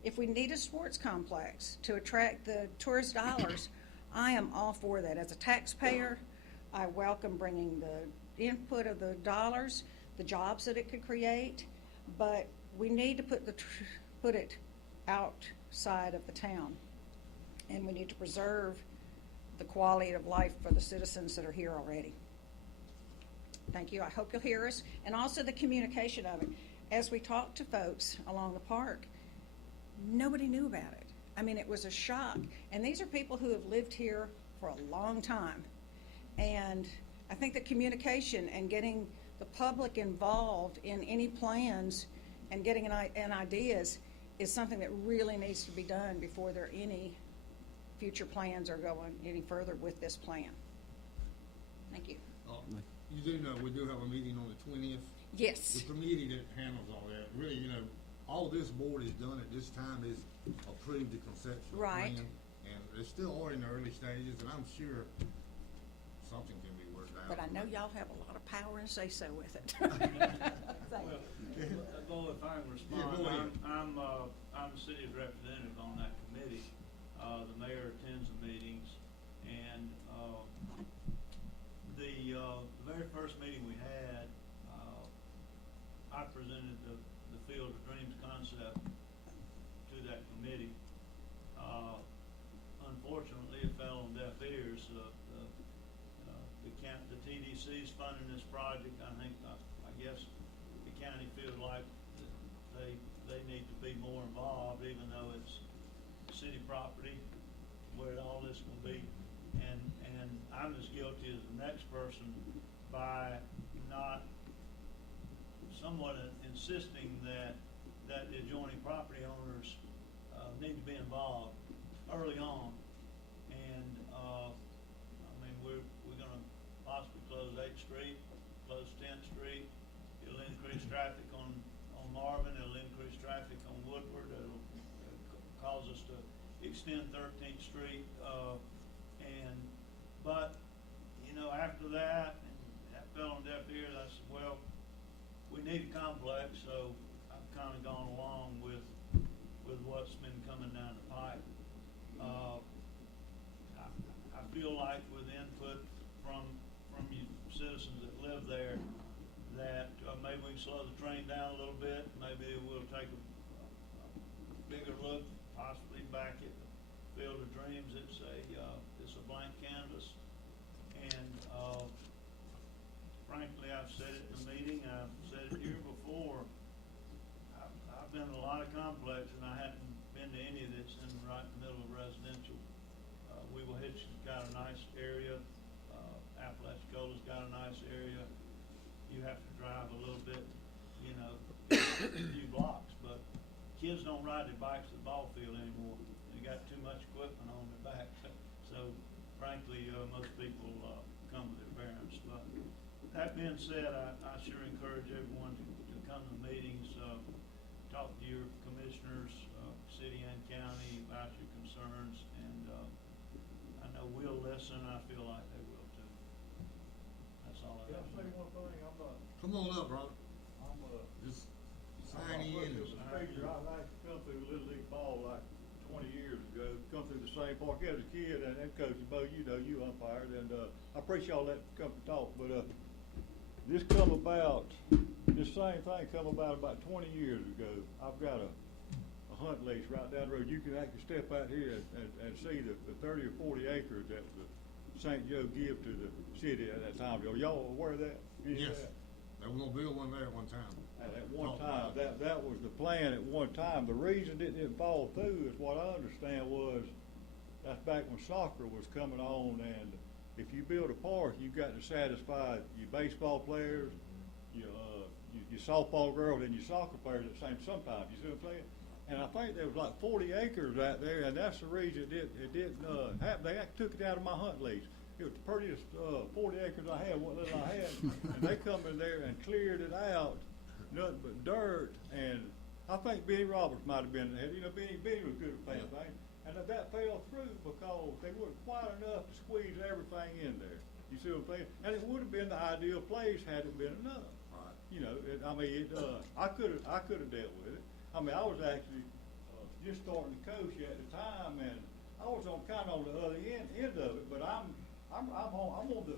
If we need a sports complex to attract the tourist dollars, I am all for that. As a taxpayer, I welcome bringing the input of the dollars, the jobs that it could create, but we need to put it outside of the town. And we need to preserve the quality of life for the citizens that are here already. Thank you. I hope you'll hear us. And also the communication of it. As we talk to folks along the park, nobody knew about it. I mean, it was a shock. And these are people who have lived here for a long time. And I think the communication and getting the public involved in any plans and getting an ideas is something that really needs to be done before there are any future plans or going any further with this plan. Thank you. You do know, we do have a meeting on the 20th. Yes. The committee that handles all that, really, all this board has done at this time is approve the conceptual Right. plan. And they still are in the early stages, and I'm sure something can be worked out. But I know y'all have a lot of power and say-so with it. Well, if I can respond, go ahead. I'm the city's representative on that committee. The mayor attends the meetings, and the very first meeting we had, I presented the Field of Dreams concept to that committee. Unfortunately, it fell on deaf ears. The TDC's funding this project. I guess the county feels like that they need to be more involved, even though it's city property where all this will be. And I'm as guilty as the next person by not somewhat insisting that the adjoining property owners need to be involved early on. And we're gonna possibly close 8th Street, close 10th Street. It'll increase traffic on Marvin. It'll increase traffic on Woodward. It'll cause us to extend 13th Street. But after that, and that fell on deaf ears. I said, well, we need a complex, so I've kind of gone along with what's been coming down the pipe. I feel like with input from you citizens that live there, that maybe we can slow the train down a little bit. Maybe we'll take a bigger look, possibly back at the Field of Dreams. It's a blank canvas. And frankly, I've said it in the meeting, I've said it here before. I've been in a lot of complexes, and I haven't been to any that's right in the middle of residential. Weevil Hitch's got a nice area. Apalachicola got a nice area. You have to drive a little bit, a few blocks, but kids don't ride their bikes to the ball field anymore. They got too much equipment on their back. So frankly, most people come with their parents. But that being said, I sure encourage everyone to come to the meetings, talk to your commissioners, city and county, about your concerns, and I know we'll listen. I feel like they will too. That's all I have. Can I say one thing? Come on up, brother. I'm Just sign I'm in. a speaker. I come through Little League ball like 20 years ago. Come through the same park as a kid, and Coach Bo, you umpired, and I appreciate y'all letting me come and talk. But this come about, this same thing come about 20 years ago. I've got a hunt lease right down the road. You can actually step out here and see the 30 or 40 acres that the St. Joe give to the city at that time. Are y'all aware of that? Yes, they were gonna build one there at one time. And at one Talked time, about it. that was the plan at one time. The reason it didn't fall through is what I understand was, that's back when soccer was coming on, and if you build a park, you've got to satisfy your baseball players, your softball girls, and your soccer players at the same sometimes, you see what I'm saying? And I think there was like 40 acres out there, and that's the reason it didn't happen. They took it out of my hunt lease. It was the prettiest 40 acres I had, what little I had, and they come in there and cleared it out, nothing but dirt, and I think Benny Roberts might have been there. You know, Benny was good at playing things, and that fell through because they weren't quite enough to squeeze everything in there. You see what I'm saying? And it would have been the ideal place had it been enough. Right. You know, I could have dealt with it. I mean, I was actually just starting to coach at the time, and I was on kind of on the other end of it. But I'm on the.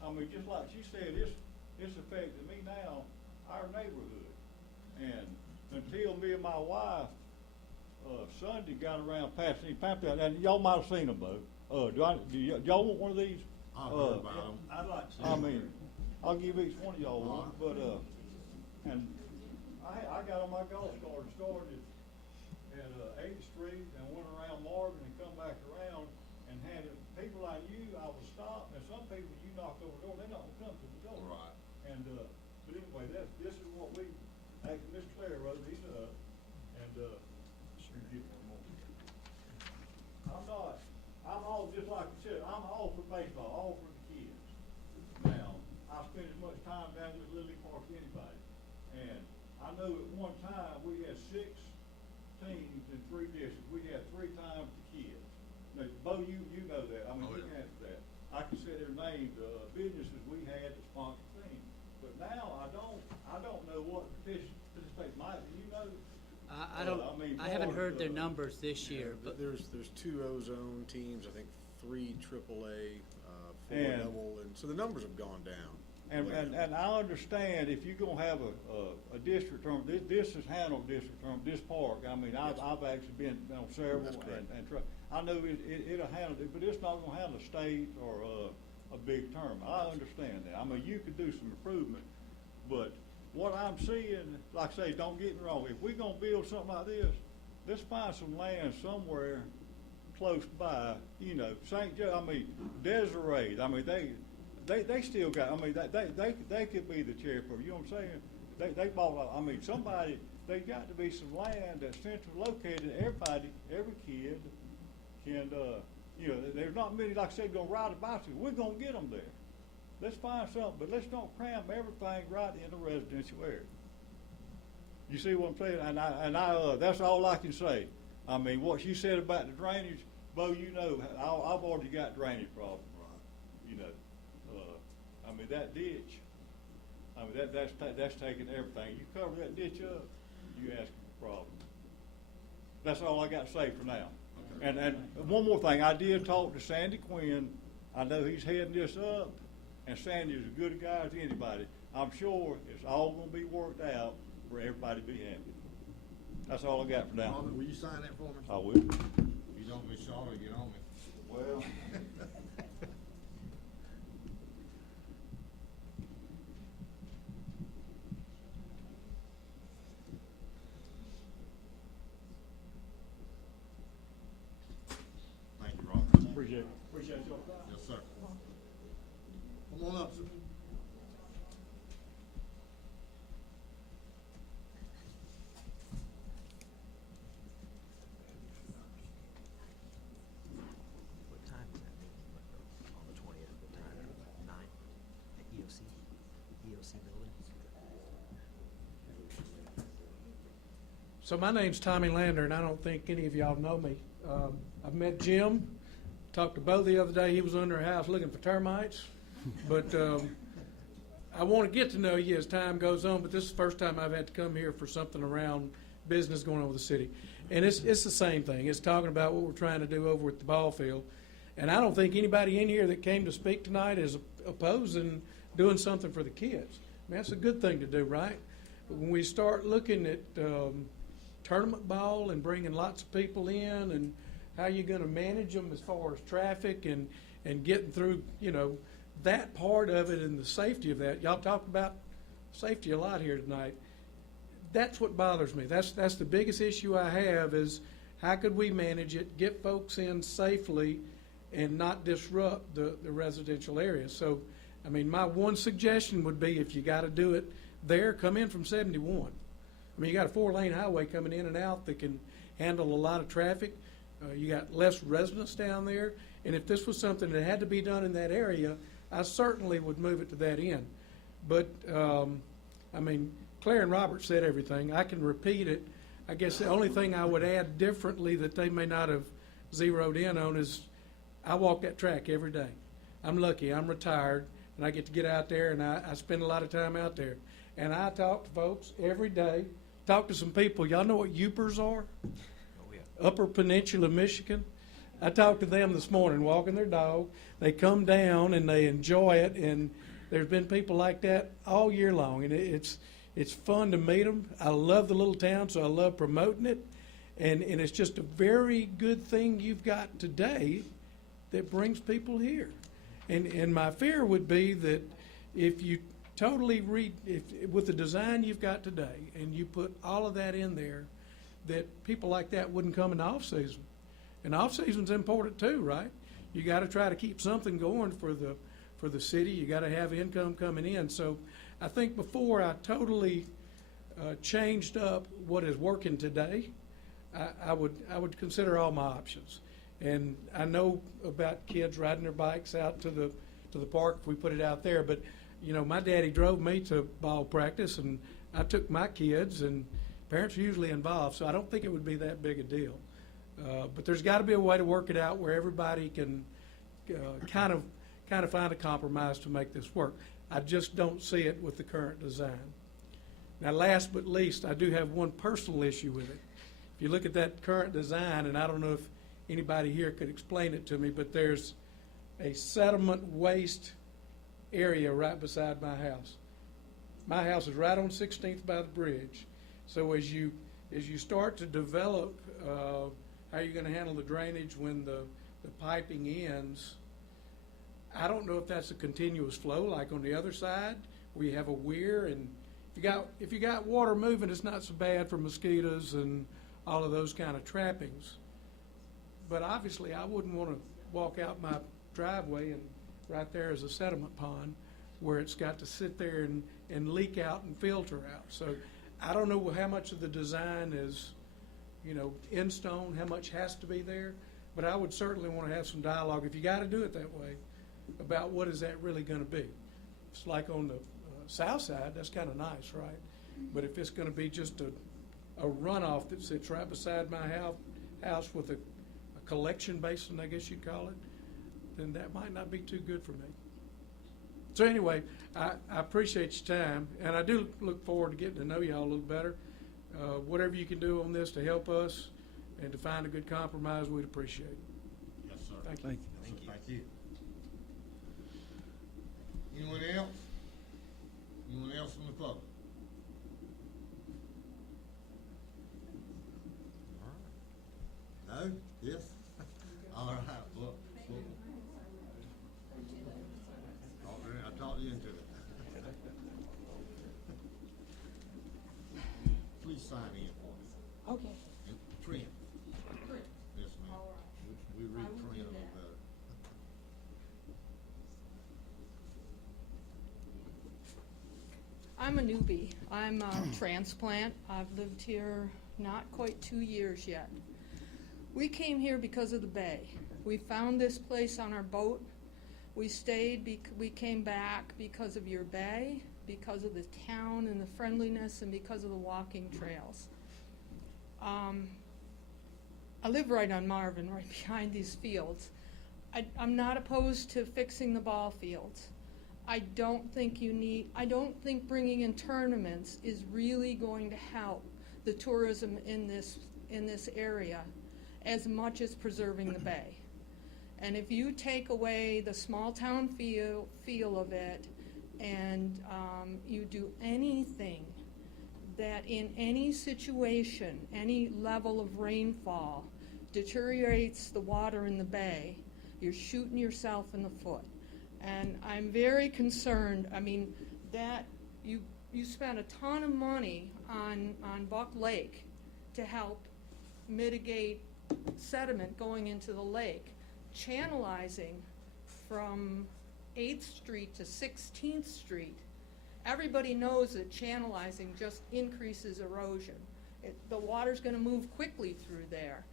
I mean, just like she said, it's affecting me now, our neighborhood, and until me and my wife Sunday got around passing these pamphlets, and y'all might have seen them though. Do y'all want one of these? I've heard about them. I'd like to. I mean, I'll give each one of y'all one, but and I got on my golf cart and started at 8th Street and went around Marvin and come back around and had it. People I knew, I would stop, and some people you knocked over the door, they're not gonna come to the door. Right. And but anyway, this is what we. Actually, Mr. Clare wrote these up, and get one more. I'm all just like I said. I'm all for baseball, all for the kids. Now, I spend as much time down with Little League Park as anybody, and I know at one time we had 6 teams in 3 districts. We had 3 times the kids. Now, Bo, you know that. I mean, Oh, you yeah. can answer that. I can sit there and name the businesses we had to sponsor teams, but now I don't know what participate. Mike, do you know? I haven't Florida, heard their numbers this year, but There's 2 ozone teams, I think 3 AAA, 4 And- double, and so the numbers have gone down. And I understand if you're gonna have a district tournament, this is handled district tournament, this park, I mean, I've actually been on several That's correct. I know it'll handle it, but it's not gonna handle a state or a big tournament. I understand that. I mean, you could do some improvement, but what I'm seeing, like I say, don't get me wrong, if we're gonna build something like this, let's find some land somewhere close by, you know, St. Joe, I mean, Desiree, I mean, they still got, I mean, they could be the chair for, you know what I'm saying? They bought, I mean, somebody, they got to be some land that's centrally located, everybody, every kid can, you know, there's not many, like I said, gonna ride a bicycle, we're gonna get them there. Let's find something, but let's don't cram everything right in the residential area. You see what I'm saying? And I that's all I can say. I mean, what she said about the drainage, Bo, you know, I've already got drainage problems. Right. You know, I mean, that ditch, I mean, that's taking everything. You cover that ditch up, you asking for problems. That's all I got to say for now. Okay. And one more thing, I did talk to Sandy Quinn. I know he's heading this up, and Sandy is as good a guy as anybody. I'm sure it's all gonna be worked out for everybody to be happy. That's all I got for now. Marvin, will you sign that for me? I will. You don't be sorry, get on me. Well. Thank you, Robert. Appreciate your time. Yes, sir. Come on up, sir. What time is that meeting? On the 20th, what time? 9? At EOC building? So my name's Tommy Lander, and I don't think any of y'all know me. I've met Jim, talked to Bo the other day. He was under a house looking for termites. But I want to get to know you as time goes on, but this is the first time I've had to come here for something around business going on with the city. And it's the same thing. It's talking about what we're trying to do over at the ball field. And I don't think anybody in here that came to speak tonight is opposing doing something for the kids. I mean, that's a good thing to do, right? But when we start looking at tournament ball and bringing lots of people in, and how you're going to manage them as far as traffic and getting through, you know, that part of it and the safety of that. Y'all talked about safety a lot here tonight. That's what bothers me. That's the biggest issue I have, is how could we manage it, get folks in safely, and not disrupt the residential area. So, I mean, my one suggestion would be, if you got to do it there, come in from 71. I mean, you got a 4-lane highway coming in and out that can handle a lot of traffic. You got less residents down there. And if this was something that had to be done in that area, I certainly would move it to that end. But, I mean, Claire and Robert said everything. I can repeat it. I guess the only thing I would add differently that they may not have zeroed in on is, I walk that track every day. I'm lucky. I'm retired, and I get to get out there, and I spend a lot of time out there. And I talk to folks every day, talk to some people. Y'all know what Upers are? Oh, yeah. Upper Peninsula, Michigan. I talked to them this morning, walking their dog. They come down, and they enjoy it, and there's been people like that all year long, and it's fun to meet them. I love the little town, so I love promoting it, and it's just a very good thing you've got today that brings people here. And my fear would be that if you totally with the design you've got today, and you put all of that in there, that people like that wouldn't come in the off season. And off season's important too, right? You got to try to keep something going for the city. You got to have income coming in. So I think before I totally changed up what is working today, I would consider all my options. And I know about kids riding their bikes out to the park if we put it out there. But, you know, my daddy drove me to ball practice, and I took my kids, and parents are usually involved, so I don't think it would be that big a deal. But there's got to be a way to work it out where everybody can kind of find a compromise to make this work. I just don't see it with the current design. Now, last but least, I do have one personal issue with it. If you look at that current design, and I don't know if anybody here could explain it to me, but there's a settlement waste area right beside my house. My house is right on 16th by the bridge. So as you start to develop how you're going to handle the drainage when the piping ends, I don't know if that's a continuous flow like on the other side where you have a weir, and if you got water moving, it's not so bad for mosquitoes and all of those kind of trappings. But obviously, I wouldn't want to walk out my driveway and right there is a sediment pond where it's got to sit there and leak out and filter out. So I don't know how much of the design is, you know, in stone, how much has to be there, but I would certainly want to have some dialogue, if you got to do it that way, about what is that really going to be. It's like on the south side, that's kind of nice, right? But if it's going to be just a runoff that sits right beside my house with a collection basin, I guess you'd call it, then that might not be too good for me. So anyway, I appreciate your time, and I do look forward to getting to know y'all a little better. Whatever you can do on this to help us and to find a good compromise, we'd appreciate it. Yes, sir. Thank you. Thank you. Yes, sir. Thank you. Anyone else? Anyone else from the public? All right. No? Yes? All right. Well, I talked you into it. Please sign in for me. Okay. And Trent. Yes, ma'am. We read Trent a little better. I'm a newbie. I'm a transplant. I've lived here not quite 2 years yet. We came here because of the bay. We found this place on our boat. We stayed, we came back because of your bay, because of the town and the friendliness, and because of the walking trails. I live right on Marvin, right behind these fields. I'm not opposed to fixing the ball fields. I don't think bringing in tournaments is really going to help the tourism in this area as much as preserving the bay. And if you take away the small town feel of it, and you do anything that in any situation, any level of rainfall deteriorates the water in the bay, you're shooting yourself in the foot. And I'm very concerned, I mean, that you spent a ton of money on Buck Lake to help mitigate sediment going into the lake. Channelizing from 8th Street to 16th Street, everybody knows that channelizing just increases erosion. The water's going to move quickly through there.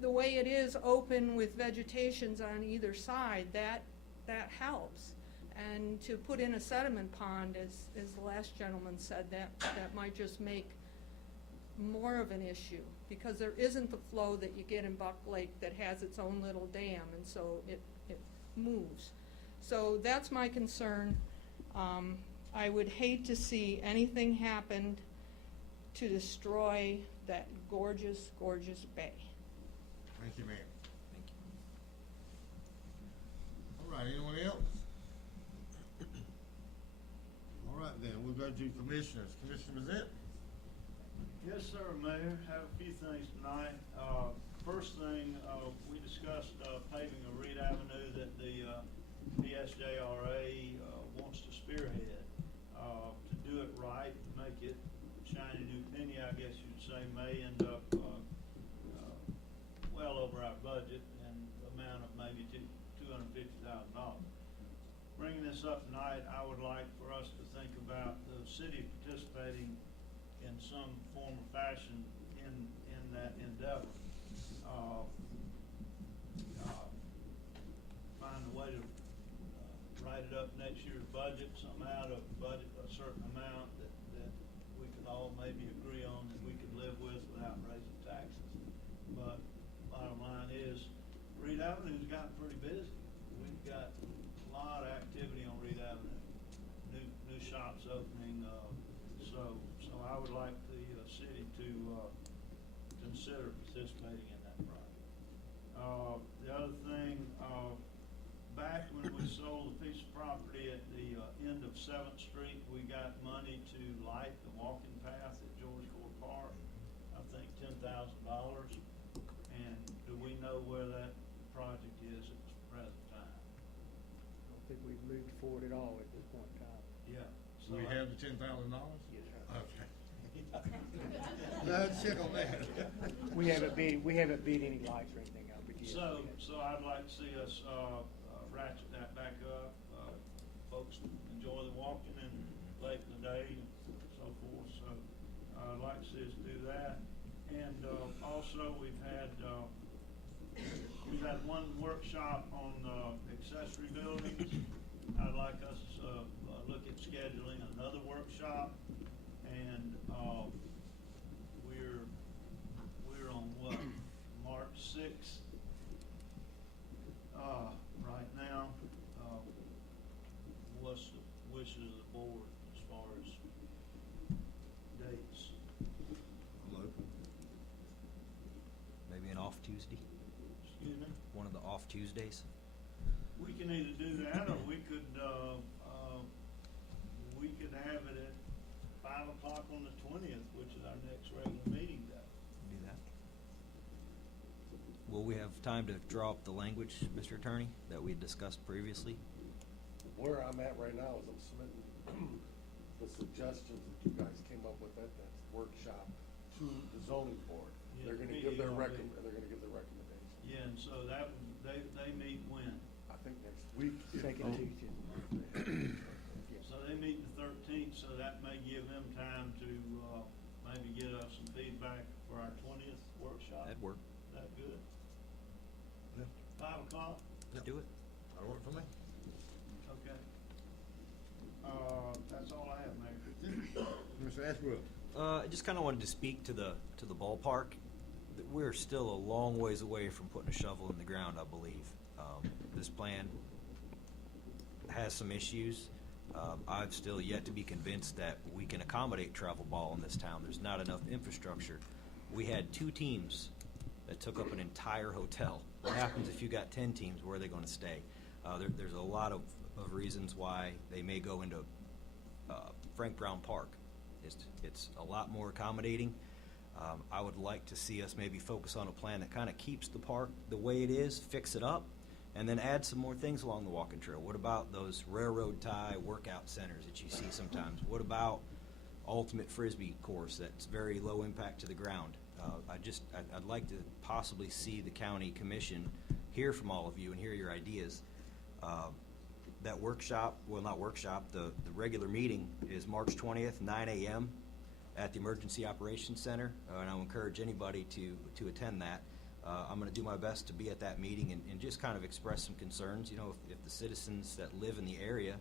The way it is open with vegetations on either side, that helps. And to put in a sediment pond, as the last gentleman said, that might just make more of an issue, because there isn't the flow that you get in Buck Lake that has its own little dam, and so it moves. So that's my concern. I would hate to see anything happen to destroy that gorgeous, gorgeous bay. Thank you, ma'am. Thank you. All right, anyone else? All right, then, we'll go to commissioners. Commissioner Mazette? Yes, sir, Mayor. Have a few things tonight. First thing, we discussed paving of Reed Avenue that the PSJRA wants to spearhead. To do it right, make it shiny new penny, I guess you'd say, may end up well over our budget and the amount of maybe $250,000. Bringing this up tonight, I would like for us to think about the city participating in some form or fashion in that endeavor. Find a way to write it up next year's budget, somehow to budget a certain amount that we could all maybe agree on that we could live with without raising taxes. But bottom line is, Reed Avenue's gotten pretty busy. We've got a lot of activity on Reed Avenue. New shops opening, so I would like the city to consider participating in that project. The other thing, back when we sold a piece of property at the end of 7th Street, we got money to light the walking path at George Court Park. I think $10,000. And do we know where that project is at the present time? I don't think we've moved forward at all at this point in time. Yeah. Do we have the $10,000? Yes, sir. Okay. Let's check on that. We haven't bid any lights or anything out, but yes. So I'd like to see us ratchet that back up. Folks enjoy the walking and late in the day and so forth. So I'd like to see us do that. And also we've had one workshop on accessory buildings. I'd like us to look at scheduling another workshop. And we're on what, March 6th right now. What's the wishes of the board as far as dates? I'm open. Maybe an off Tuesday, Excuse me? one of the off Tuesdays. We can either do that, or we could have it at 5 o'clock on the 20th, which is our next regular meeting day. Do that. Will we have time to draw up the language, Mr. Attorney, that we discussed previously? Where I'm at right now is I'm submitting the suggestions that you guys came up with at that workshop to the zoning board. Yeah, They're gonna the give their PDRB. recommendation. Yeah, and so they meet when? I think next week. Second Tuesday. So they meet the 13th, so that may give them time to maybe get us some feedback for our 20th workshop. That'd work. Is that good? Yeah. 5 o'clock? Let's do it. That'll work for me. Okay. That's all I have, Mayor. Mr. Ashbrook? I just kind of wanted to speak to the ballpark. We're still a long ways away from putting a shovel in the ground, I believe. This plan has some issues. I've still yet to be convinced that we can accommodate travel ball in this town. There's not enough infrastructure. We had 2 teams that took up an entire hotel. What happens if you got 10 teams? Where are they going to stay? There's a lot of of reasons why they may go into Frank Brown Park. It's a lot more accommodating. I would like to see us maybe focus on a plan that kind of keeps the park the way it is, fix it up, and then add some more things along the walking trail. What about those railroad tie workout centers that you see sometimes? What about ultimate frisbee course that's very low impact to the ground? I'd like to possibly see the county commission hear from all of you and hear your ideas. That workshop, well, not workshop, the regular meeting is March 20th, 9 a.m. at the Emergency Operations Center, and I'll encourage anybody to attend that. I'm going to do my best to be at that meeting and just kind of express some concerns. You know, if the citizens that live in the area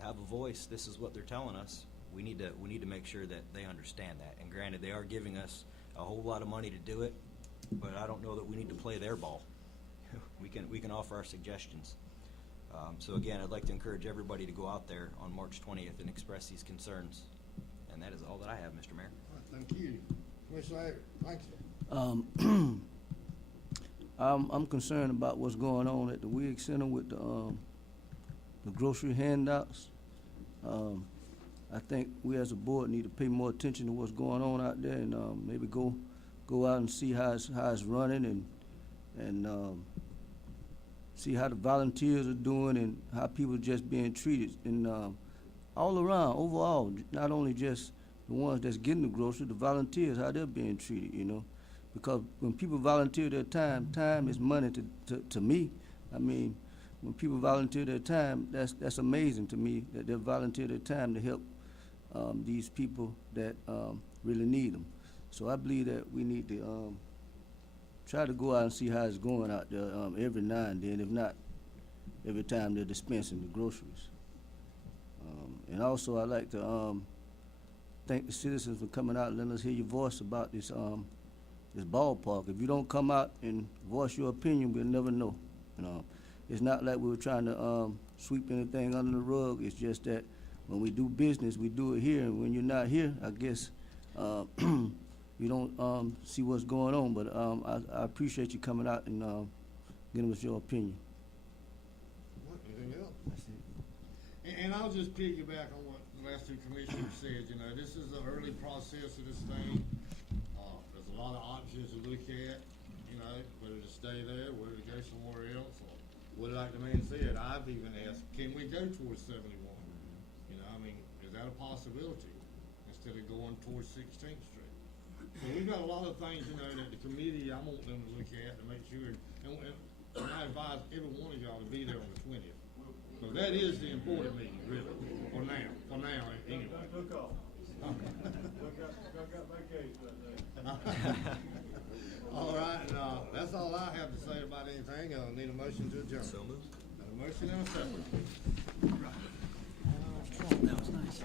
have a voice, this is what they're telling us. We need to make sure that they understand that. And granted, they are giving us a whole lot of money to do it, but I don't know that we need to play their ball. We can offer our suggestions. So again, I'd like to encourage everybody to go out there on March 20th and express these concerns. And that is all that I have, Mr. Mayor. Thank you. Commissioner Avery, thank you. I'm concerned about what's going on at the Wig Center with the grocery handouts. I think we as a board need to pay more attention to what's going on out there and maybe go out and see how it's running and see how the volunteers are doing and how people are just being treated and all around, overall, not only just the ones that's getting the groceries, the volunteers, how they're being treated, you know. Because when people volunteer their time is money to me. I mean, when people volunteer their time, that's amazing to me that they volunteer their time to help these people that really need them. So I believe that we need to try to go out and see how it's going out there every now and then, if not every time they're dispensing the groceries. And also, I'd like to thank the citizens for coming out and letting us hear your voice about this ballpark. If you don't come out and voice your opinion, we'll never know. You know, it's not like we were trying to sweep anything under the rug. It's just that when we do business, we do it here, and when you're not here, I guess you don't see what's going on. But I appreciate you coming out and giving us your opinion. Anything else? That's it. And I'll just piggyback on what the last two commissioners said. You know, this is the early process of this thing. There's a lot of options to look at, you know, whether to stay there, whether to go somewhere else, or what like the man said, I've even asked, can we go towards 71? You know, I mean, is that a possibility instead of going towards 16th Street? So we've got a lot of things, you know, that the committee, I want them to look at to make sure, and I advise every one of y'all to be there on the 20th. So that is the important meeting, really, for now, anyway. Took off. Got vacation that day. All right, that's all I have to say about anything. I'll need a motion to adjourn. So moved. Got a motion and a second. That was nice.